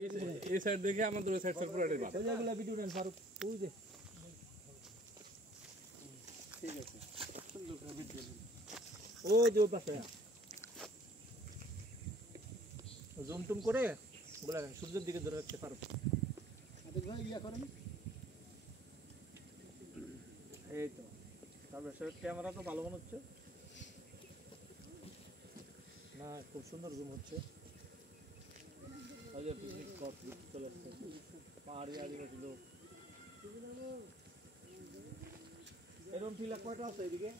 এই সাইড দেখে আমাদের ওই সাইড পুরোটাই বাদ। এগুলা ভিডিও নেন ফারুক ওই যে ঠিক আছে সুন্দর করে ভিডিও নেন। ওই যে পাশে জুম টুম করে বলা সূর্যের দিকে ধরে রাখতে পারো। আচ্ছা ভাই ইয়া করেন এই তো তারপরে সে ক্যামেরা তো ভালো মনে হচ্ছে না, খুব সুন্দর জুম হচ্ছে। আগে পিকনিক স্পট চলে আসছে পাহাড়ি আদিবাসী লোক। এরকম টিলা কয়টা আছে এদিকে?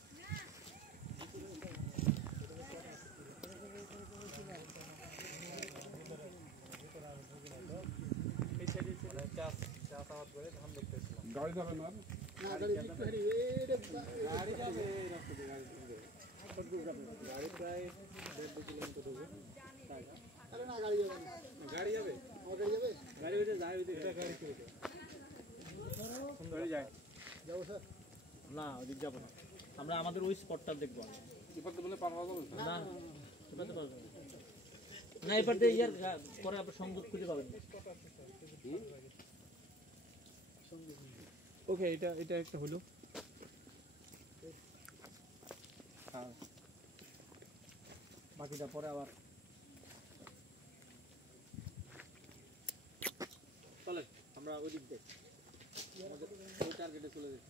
গাড়ি যাবে না? না গাড়ি একটু হেরি গাড়ি যাবে এই রাস্তা দিয়ে গাড়ি প্রায় 1.5 কিলোমিটার হবে। আরে না গাড়ি যাবে না। গাড়ি যাবে? গাড়ি যাবে? গাড়ি উঠে যায় ওইদিকে। গাড়ি কি উঠে? সুন্দর যায়। যাবো স্যার? না ওদিক যাবো না, আমরা আমাদের ওই স্পটটা দেখবো। এপারে বলে পার হওয়া যাবে না? না এপারে পারবো না, এপারে ইয়ার পরে আপনার সংযোগ খুঁজে পাবেন না। ওকে এটা এটা একটা হলো। হ্যাঁ বাকিটা পরে আবার চলে আমরা ওই দিক দিয়ে ওই টার্গেটে চলে যাই।